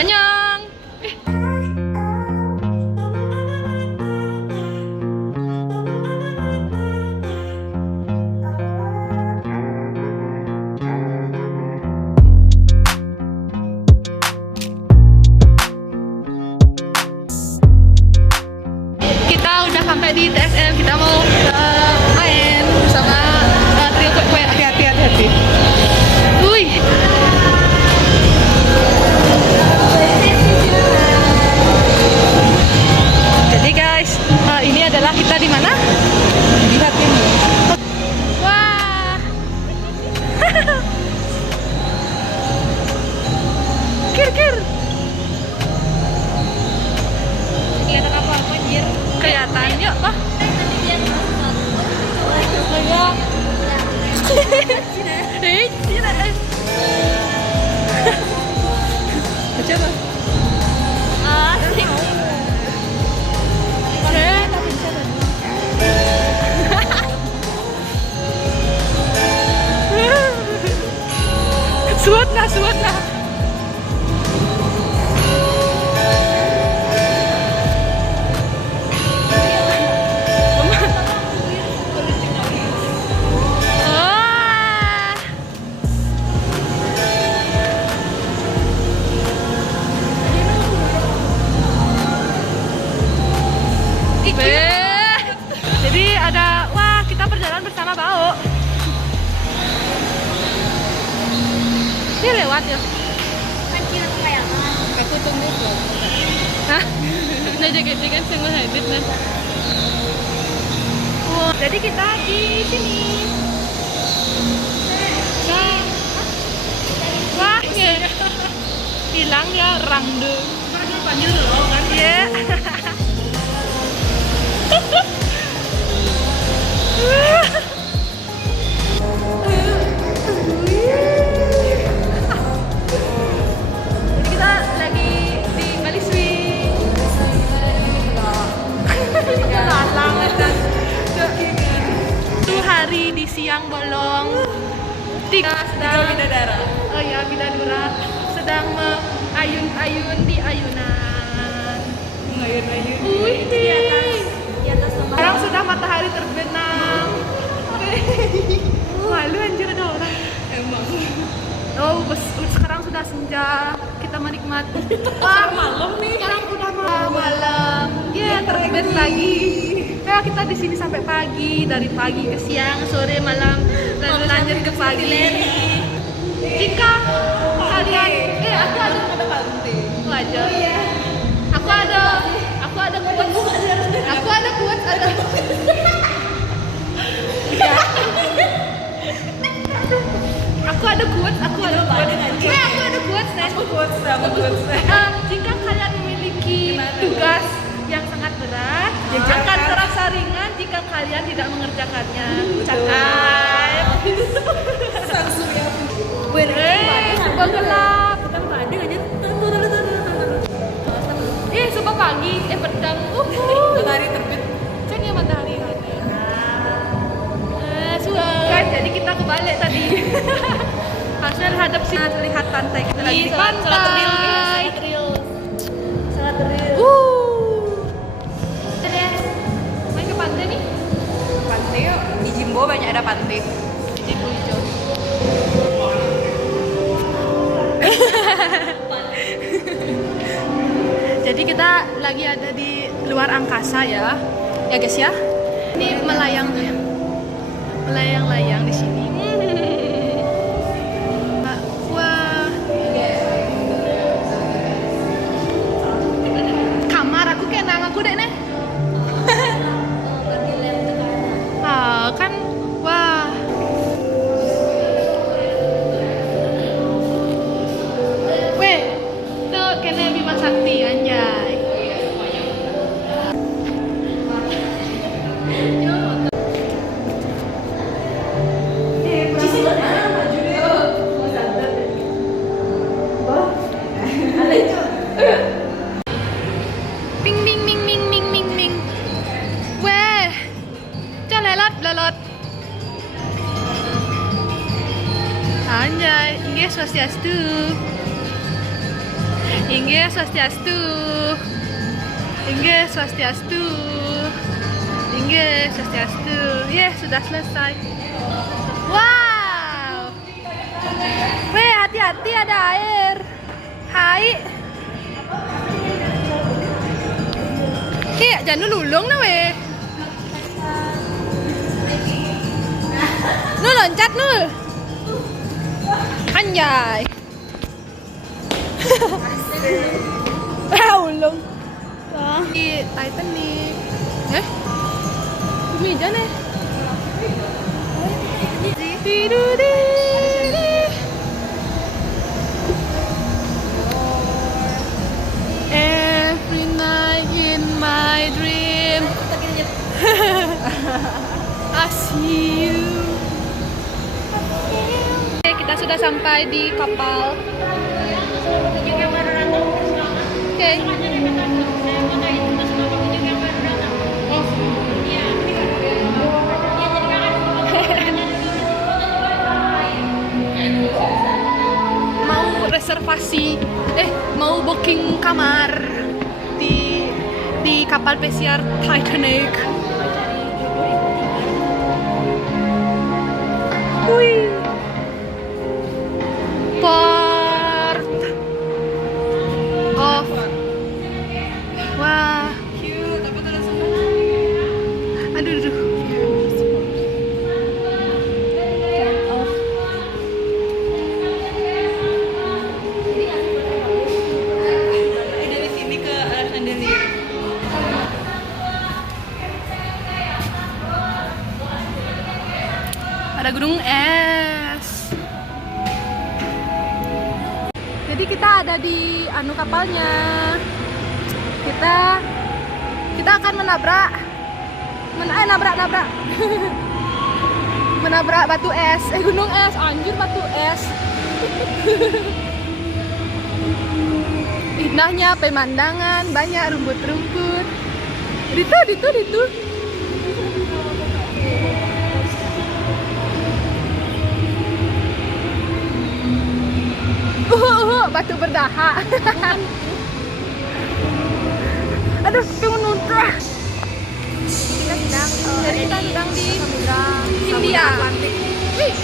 Annyeong. Kita udah sampai di TSM, kita mau main bersama trio kue. Hati-hati. Wih. Jadi guys, ini adalah kita di mana? Lihat ini. Wah. Kir. Kelihatan apa anjir? Kelihatan yuk, toh. Tidak. Coba. Asik. Suot lah. Jadi kita berjalan bersama Bao. Dia lewat ya. Pancing aku kayangan. Aku tunggu kok. Hah? Nah jadi kan saya ngedit nih. Wow. Jadi kita di sini. Wah, ya. Hilang ya rangde. Karena panggil dulu kan. Iya. Jadi kita lagi di Bali Swing. Itu hari di siang bolong. Tiga sedang bidadara. Oh ya, bidadara sedang mengayun-ayun di ayunan. Ngayun-ngayun. Wih, Di atas lemah. sekarang sudah matahari terbenam. Malu anjir ada orang. Emang. Oh, sekarang sudah senja. Kita menikmati. Wah, Malam nih. sekarang udah malam. Ya, terbit lagi. Ya, kita di sini sampai pagi, dari pagi ke siang, sore, malam, dan lanjut ke pagi. Jika kalian, aku ada pantai. wajar. Aku ada quotes, ada. Ya. Aku ada quotes. Aku ada quotes, Nes. Aku quotes. Jika kalian memiliki tugas yang sangat berat, akan terasa ringan jika kalian tidak mengerjakannya. Cakap. Sang surya. Sumpah gelap. Bukan padi aja. Sumpah pagi. Pedang. Matahari terbit. Kan ya matahari. Guys, jadi kita kebalik tadi. Harusnya hadap sini terlihat pantai. Kita lagi di pantai. Sangat real. Main ke pantai nih. Pantai yuk. Di Jimbo banyak ada pantai. Jimbo hijau. Jadi kita lagi ada di luar angkasa ya guys ya. Ini melayang di sini. Wah. Kamar aku kayak nang aku deh nih. Kan wah. Weh, tuh kena Bima Sakti anjay. Ming. Weh, jangan lelot. Anjay, Inggih Swastiastu. Inge Swastiastu. Inge Swastiastu. Inge Swastiastu. Sudah selesai. Wow. Weh, hati-hati ada air. Hai. Jangan lulung na weh. Nu loncat nu. Anjay. Ulung. Di Titanic. Hujan nih. Every night in my dream I see you. Oke, kita sudah sampai di kapal. Oke. Mau reservasi, mau booking kamar di kapal pesiar Titanic. Wih. Port of wah. Cute, tapi terus Aduh. dari sini ke Chandelier. Ada gunung es. Jadi kita ada di kapalnya. Kita akan menabrak menabrak batu es. Gunung es, anjir batu es. Indahnya pemandangan, banyak rumput-rumput. Itu. Batu berdahak. Aduh, pengen nutrah. Kita sedang di India. Atlantik. Wih.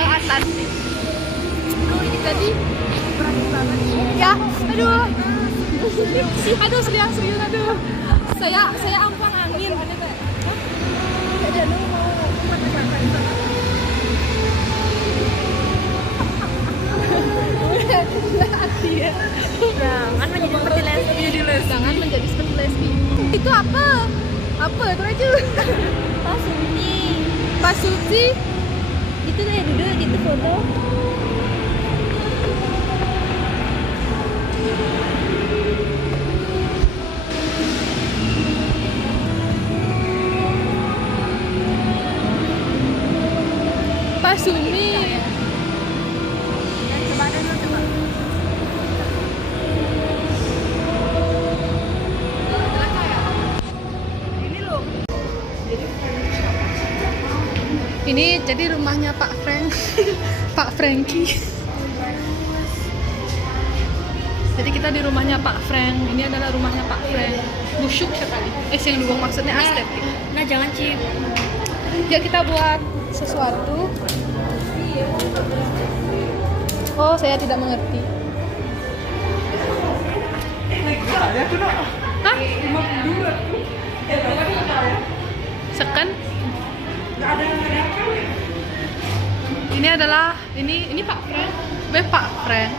Atlantik. Jadi berat banget. Ya, aduh. Aduh, serius. Aduh. Saya ampang angin. Jangan menjadi seperti lesbi. Jangan menjadi seperti lesbi. Itu apa? Apa itu aja? Pasuci. Itu deh duduk gitu foto. Pasumi. Coba deh lo coba. Ini loh. Ini jadi rumahnya Pak Frank. Pak Frankie. Jadi kita di rumahnya Pak Frank. Ini adalah rumahnya Pak Frank. Busuk sekali. Yang dulu maksudnya estetik. Nah, jangan cip. Ya kita buat sesuatu. Oh, saya tidak mengerti. Hah? Second? Ini adalah ini Pak Frank. Pak Frank.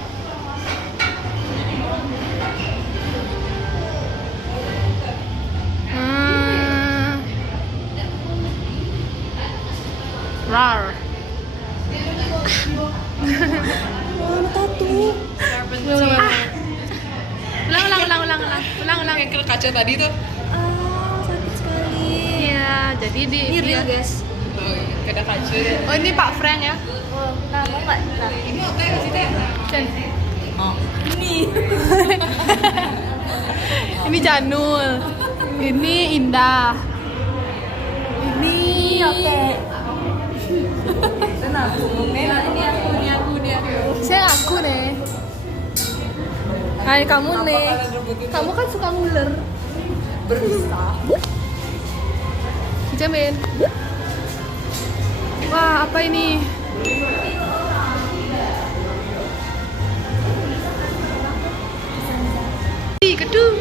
Rar. Tatu. Ulang yang ke kaca tadi tuh. Sakit sekali. Iya, jadi Ini real, guys. Ada kaca. Oh, ini Pak Frank ya. Oh, nah, mau nggak? Nah. Ini oke ke situ ya? Ini. Ini Janul. Ini Indah. Ini Oke. Tenang. Nah, ini aku. Saya aku deh. Hai kamu nih. Kamu kan suka nguler. Berusaha. Jamin. Wah, apa ini? Gedung.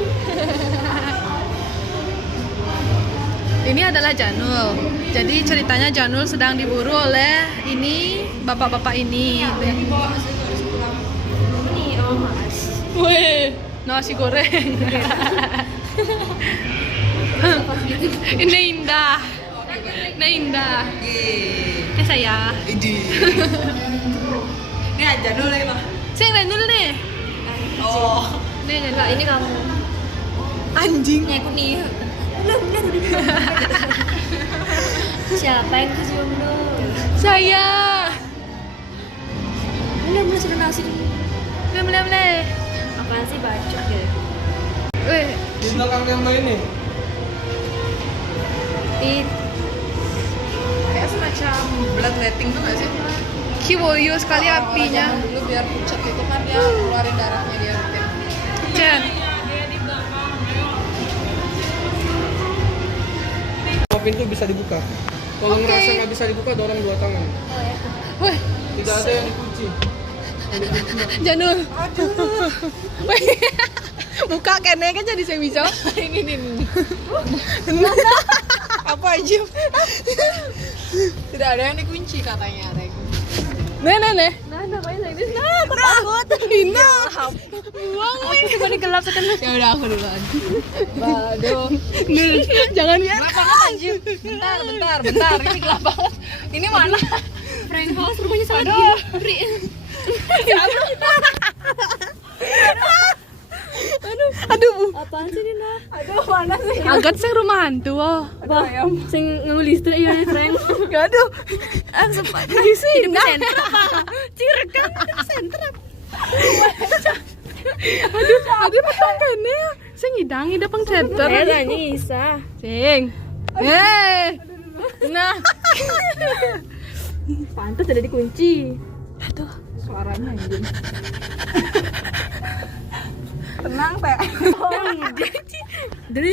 Ini adalah Janul. Jadi ceritanya Janul sedang diburu oleh ini bapak-bapak ini. Ini Mas. Weh, nasi goreng. Ini indah. Ini indah. Ini saya. Ini aja dulu lagi Pak. Saya yang Janul nih. Oh. Nih, Enggak, ini kamu. anjing. Ini aku nih. Belum. Siapa yang kecium dulu? Saya. Belum sudah nasi. Boleh. Apaan sih bacot ya? Weh, Bintang kang yang ini. Kayak semacam bloodletting tuh gak sih? kiwoyo sekali apinya. Zaman dulu biar pucat itu kan dia keluarin darahnya dia. Jen. Semua pintu bisa dibuka. Kalau Oke. ngerasa nggak bisa dibuka, dorong dua tangan. Oh ya. Weh, Tidak ada yang dikunci. Janul. Weh, muka kene kan jadi saya bisa. Ini. Apa aja? Tidak ada yang dikunci katanya, Reng. Nih. Nah, ngapain lagi? Nah, aku takut. Dina. Buang weh. Coba digelap sekali. Ya udah aku duluan. Waduh. Nul, jangan ya. Gelap banget anjir. Bentar. Ini gelap banget. Ini mana? Friend house rumahnya sama Aduh. Pri. Aduh, Bu. Apaan sih ini, Nah? Aduh, mana sih? Agak sih rumah hantu. Oh. Apa? Sing ngelis tuh iya friend. Aduh. Ah, sempat. Di sini. Hidup sentral apa? Cirekan hidup sentral. Aduh pasang kene. Sing ngidang ida pang center. Kayaknya Isa. Sing. Nah. Pantas ada dikunci. Aduh. Suaranya anjing. Tenang, Teh. Dari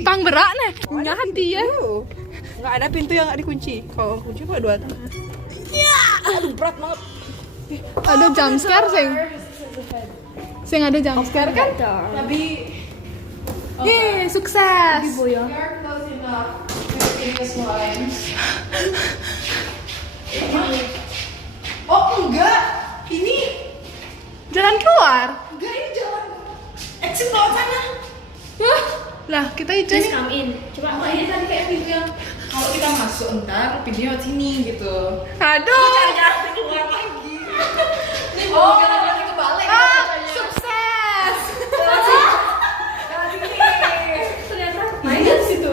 pang berak nih. Punya hati ya. Enggak ada pintu yang nggak dikunci. Kalau kunci kok dua tangan. Ya, aduh berat banget. Ada jump scare sing. Sing ada jump scare kan? Tapi Ih, sukses. Boyo. you're close enough to finish line. Oh enggak, ini Jalan keluar. enggak ini jalan exit lewat sana. Lah, kita hijau Just nih. come in. Coba Oh ini tadi kayak pintu yang kalau kita masuk ntar pintunya lewat sini gitu. Aduh. Jalan keluar lagi. Ini oh gara-gara kebalik. Sukses. ternyata Main di situ.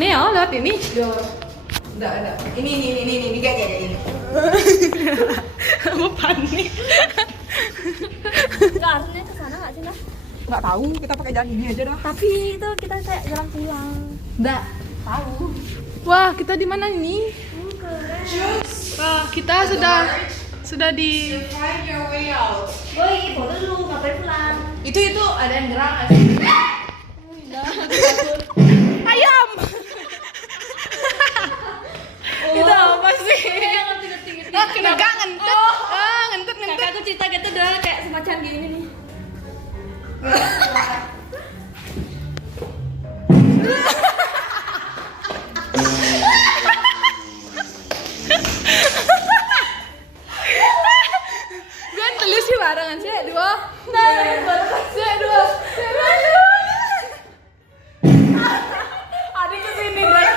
Nih ya, lihat ini. Enggak ada. Ini kayak gini. Kamu panik. enggak harusnya ke sana enggak sih, Nah? Enggak tahu, kita pakai jalan ini aja dah. Tapi itu kita kayak jalan pulang. Enggak tahu. Wah, kita di mana ini? Wah, kita sudah di Find your way out. Woi, foto dulu, ngapain pulang? Itu ada yang gerak nggak sih? ayam. Itu apa sih? Enggak ngentut. Ngentut. Kakak tuh cerita gitu udah kayak semacam gini nih. Gue telus sih barengan sih dua. Sih dua. Adik kesini deh.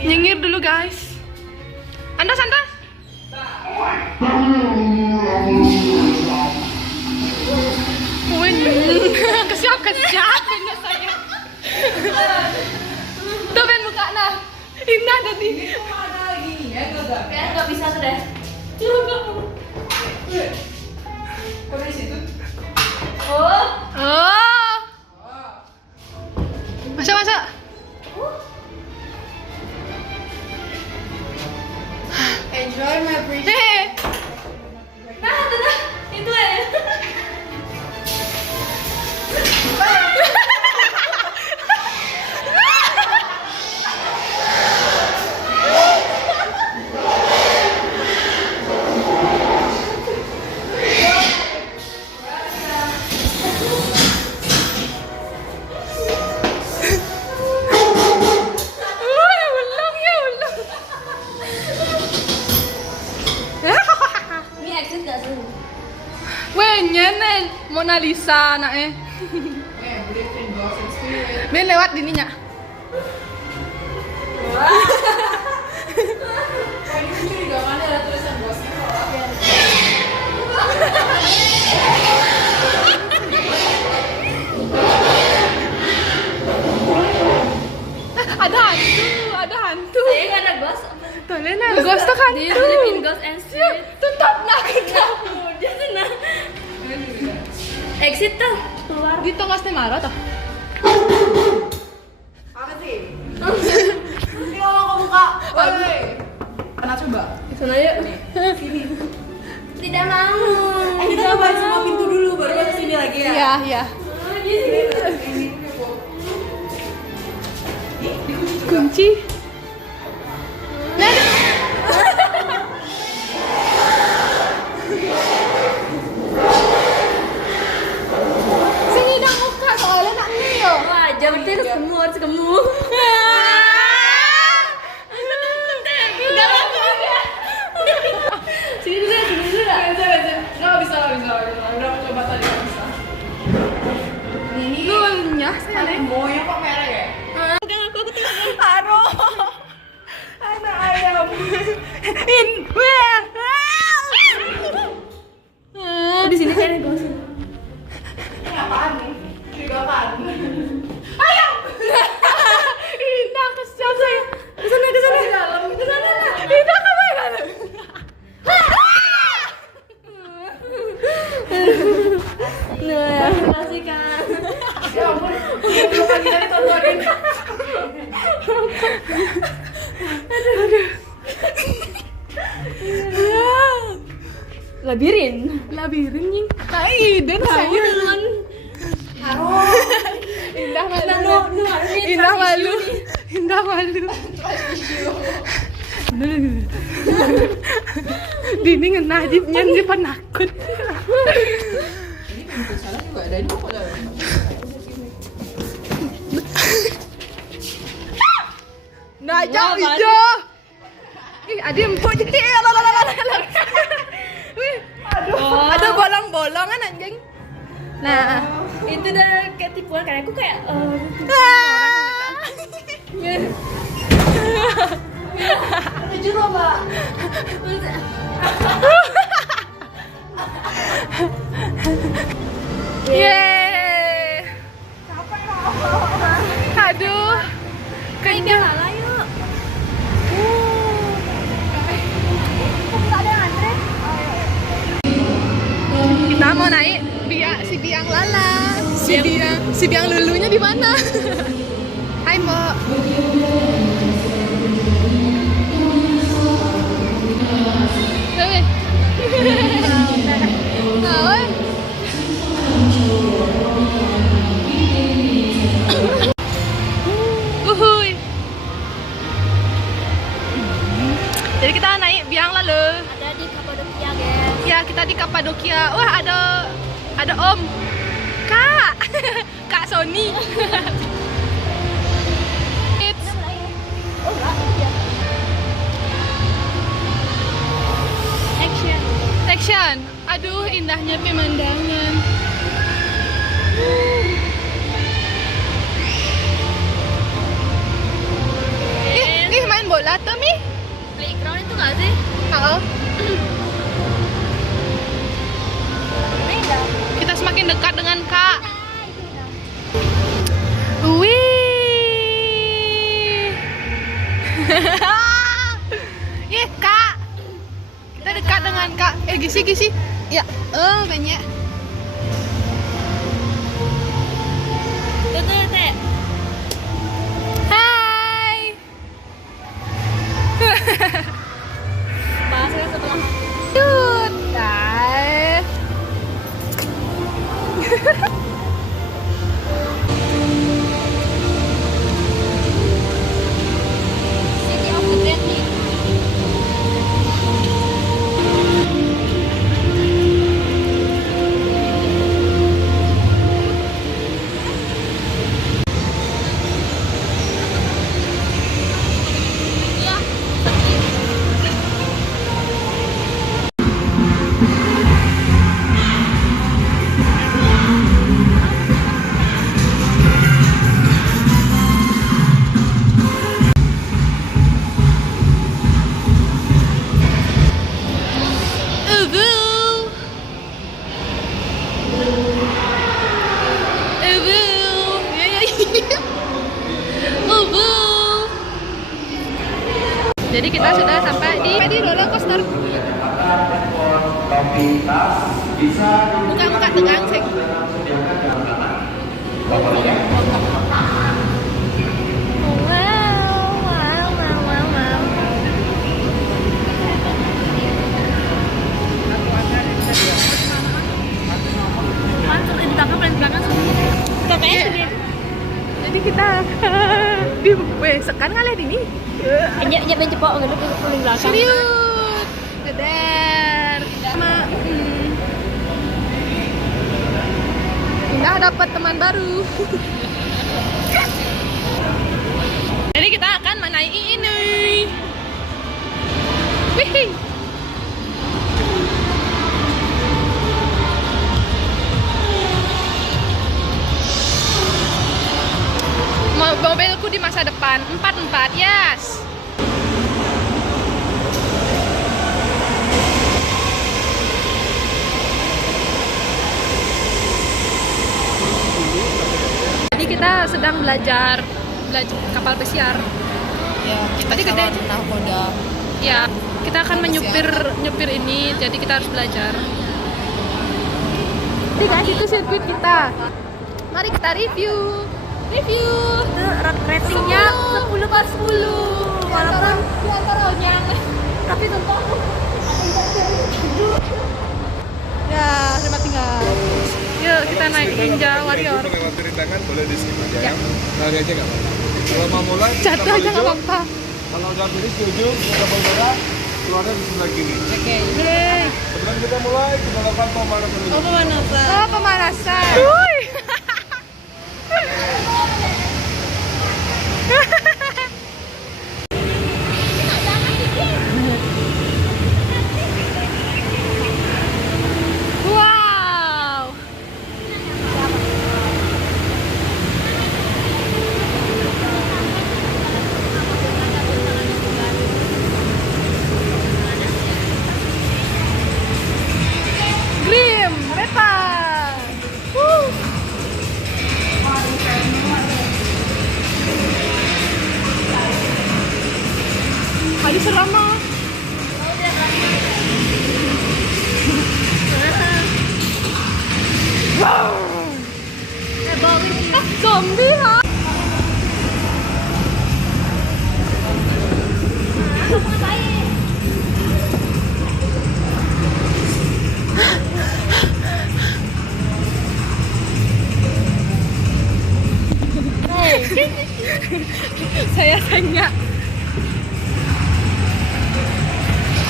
Nyengir dulu guys. Andas. Wih, kesiap ini saya. Tuh ben buka nah. Indah tadi. Ada gini ya, enggak. Ya enggak bisa tuh deh. Kok di situ? Oh, Oh. Masuk. Enjoy Enjoy my fish. Nah, tuh nah. Itu ya. Ini exit gak sih? Weh, nyenen Mona Lisa anaknya. Ben lewat dininya. Ada hantu. Saya gak ada ghost. Tuh, Lena, ghost tuh hantu. Dia believe in ghost and spirit. Tetap nak kita. Dia tuh nah. Exit tuh keluar. Di tengah marah tuh. Apa sih? Ini mau buka. Woi. Pernah coba? Sana yuk. Tidak mau. Kita cobain semua pintu dulu baru ke sini lagi ya. Iya, iya. Kunci. Nah, sini dong muka soalnya nak nio. Wah, jam itu harus kemu. Enggak apa-apa. Sini dulu, sini dulu. Nggak bisa. Udah aku coba tadi nggak bisa. Nulnya saya. Monya kok merah ya? Pegang aku tuh. Aduh. Anak ayam. Di sini kan ada ghost. Ini apaan nih? Juga apaan? Indah kesian saya. Ke sana, ke sana. Ke sana lah. Indah kamu yang ada. Nah, kasih kan. Ya ampun. Udah pagi tadi tontonin. Labirin. Labirin nying. Hai, dan saya. Indah malu. Indah malu. Indah malu. Dini ngenajibnya sih penakut. Salah juga ada ini kok ada. Nah, jauh hijau. Ih, ada empuk jadi. Wih, aduh. Ada bolong-bolongan anjing. Nah, Itu udah kayak tipuan kan aku kayak Jujur loh, Mbak. yeay. Aduh. Kenyang. lala yuk. Kita mau naik si biang lala. Si biang lulunya di mana? Hai, Mbak. Weh. Nah, weh. Uhuy. Jadi kita naik biang lalu. Ada di Kapadokia, guys. Ya, kita di Kapadokia. Wah, ada Om. Kak. Kak Sony. It's Oh, enggak. Iya. Action. action. Aduh, indahnya pemandangan. Ih, main bola tuh, Mi. Playground itu nggak sih? Halo. Beda. Kita semakin dekat dengan Kak. Nah, itu udah. Wih. Ih, Kak. Kita dekat dengan Kak. Gisi. Ya, banyak. Tuh, Teh. Hai. Bahasa Jadi kita sudah sampai di roller coaster. Buka tegang sih. Jadi kita di sekarang kalian ini. Nya ben cepok ngono paling belakang. Serius. Geder. Udah dapat teman baru. Jadi kita akan menaiki ini. Wih. Mobilku di masa depan 44, yes. Jadi kita sedang belajar kapal pesiar. Ya, kita Tadi gede. calon nahkoda. Ya, kita akan nyupir ini, jadi kita harus belajar. Jadi guys, itu sirkuit kita. Mari kita review. Ratingnya 10/10. Walaupun di antaranya tapi tentu ya terima tinggal. Yuk kita naik Ninja Warrior. Melewati rintangan boleh di skip aja. Ya. Lari aja nggak apa-apa. Kalau mau mulai, Jatuh aja nggak apa-apa. Kalau udah finish di ujung, tombol merah, keluarnya di sebelah kiri. Oke. Yeay. Sebelum kita mulai, kita lakukan pemanasan dulu. Oh, pemanasan. Oh pemanasan. Wow. Grim, Repa. Kali seram ah. Zombie ha. Saya tanya.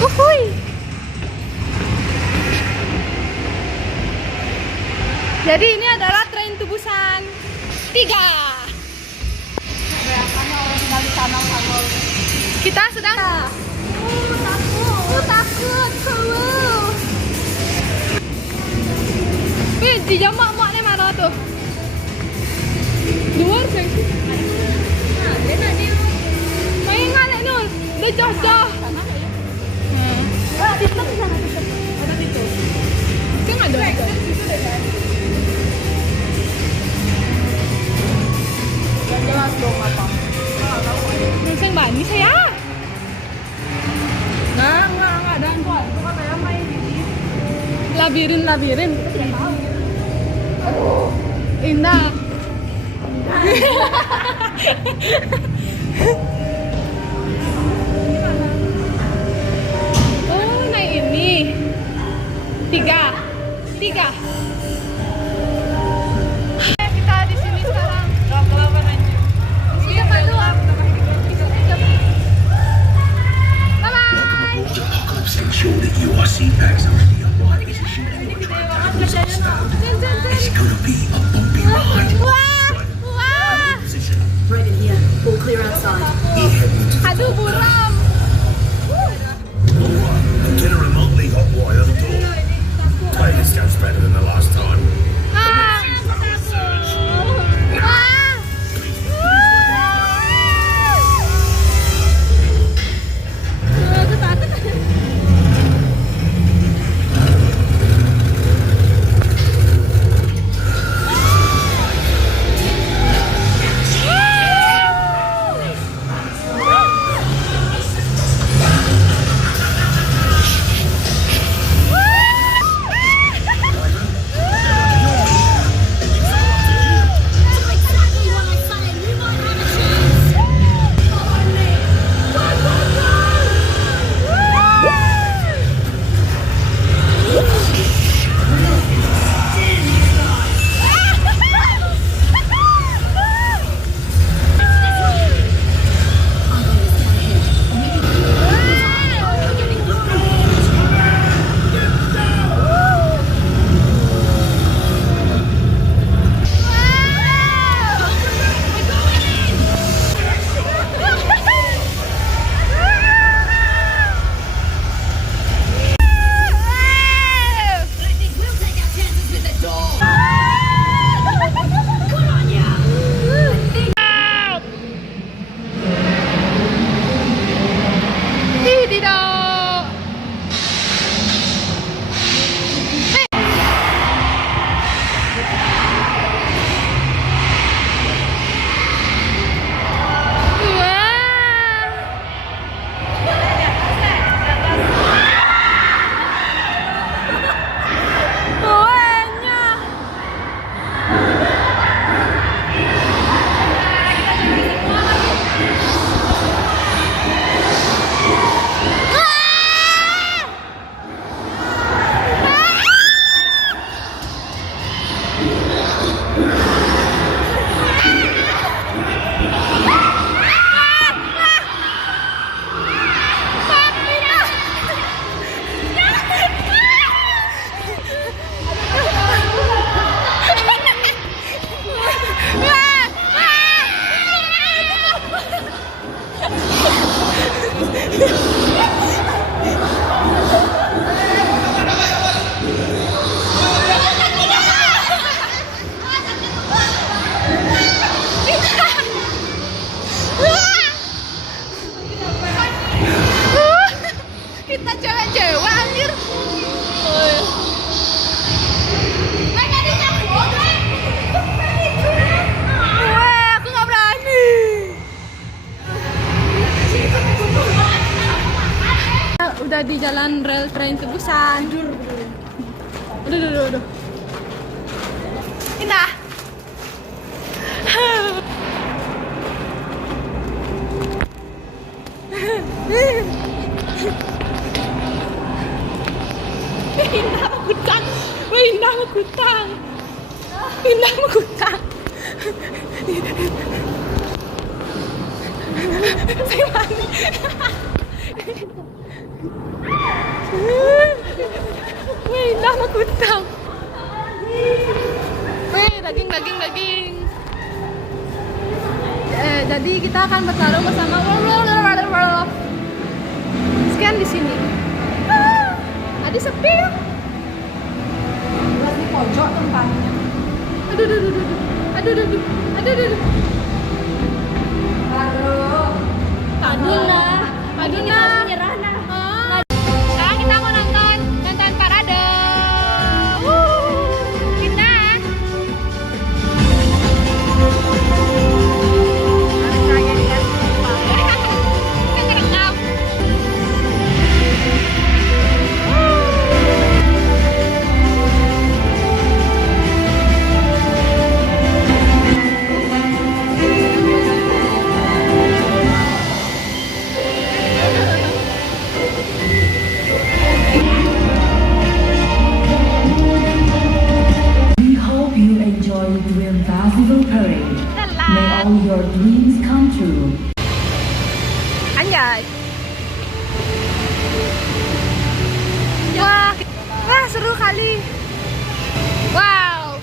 Uhuy. Jadi ini adalah Train to Busan 3. Kita sedang takut. Wih, di jam mak nih mana tuh? Luar sih. Main ngalek nul, udah jauh. Kan ada. Jelas dong apa? Yang bani saya. Nggak ada tuan. Itu katanya main ini. Labirin. Indah. Oh, naik ini. 3. Kita di sini sekarang. Iya, Pak Dua. Bye-bye. Ensure that you are seatbacks are in the upright position and your turntables are stowed. It's gonna be a bumpy ride. Wah. Position. Right in here. All clear outside. Head into the Aduh, buram. Alright, and get a remotely hot wire the door. Play this sounds better than the last time. Ah. Surge. Ah. Kita cewek-cewek anjir. Weh, aku nggak berani. Udah di jalan rel train ke Busan. Udah. Indah. Indah Makutang. Weh, Indah Makutang. Indah Makutang. Saya mandi. Weh, Indah Makutang. Weh, daging. Jadi kita akan bertarung bersama Scan di sini. Ada sepi. Di pojok tempatnya. Aduh. Aduh nah. Menyerah nah. Sekarang kita mau nonton parade. Indah. Kita ngerekam. We hope you enjoy the Invisible Parade. May all your dreams come true. Anjay. Wah, seru kali. Wow.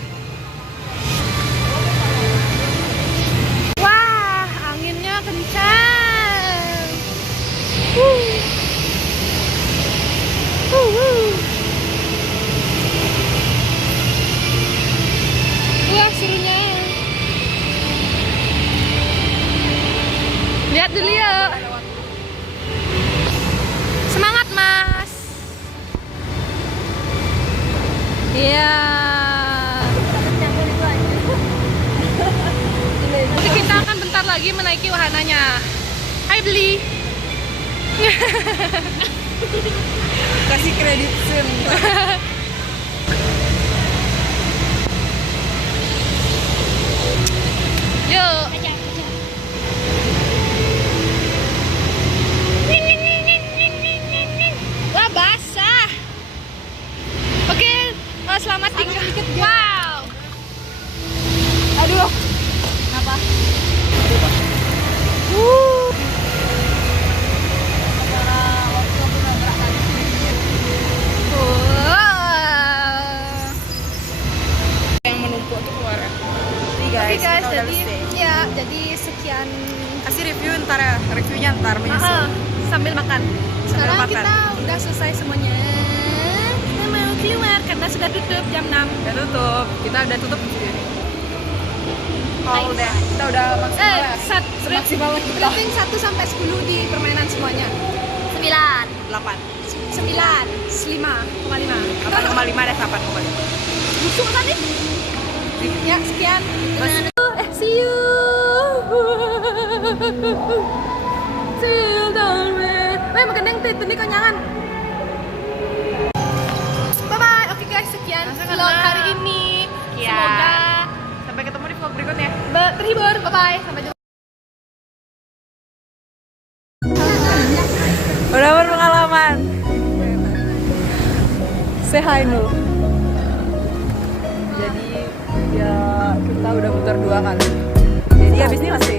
Wah, anginnya kencang. Wah, serunya. Lihat dulu ya. Semangat, Mas. Iya. Jadi kita akan bentar lagi menaiki wahananya. Hai beli. Kasih kredit SIM. Yuk. Wah, basah. Oke, selamat tinggal. Wow. Aduh. Kenapa? Yang menumpuk tuh keluar. Oke guys, jadi sekian. Kasih review ntar ya. Reviewnya ntar menyusul. Sambil makan. Sekarang makan. kita udah selesai semuanya. Kita mau keluar karena sudah tutup jam 6. Udah tutup. Kita udah tutup di sini. Oh, udah. Kita udah maksimal ya. Maksimal kita. Rating 1 sampai 10 di permainan semuanya. 9. 8. 9, 5,5. 8,5 dan 8,5. Busuk tadi. Ya, sekian. See you. Till dawn. Weh, makan tadi konyangan. Bye bye. Oke guys, sekian vlog hari ini. Ya. Semoga Sampai ketemu di vlog berikutnya. terhibur. Bye bye. Sampai jumpa. Udah berpengalaman. Say hi dulu. Jadi ya kita udah muter 2 kali. Jadi habis ini masih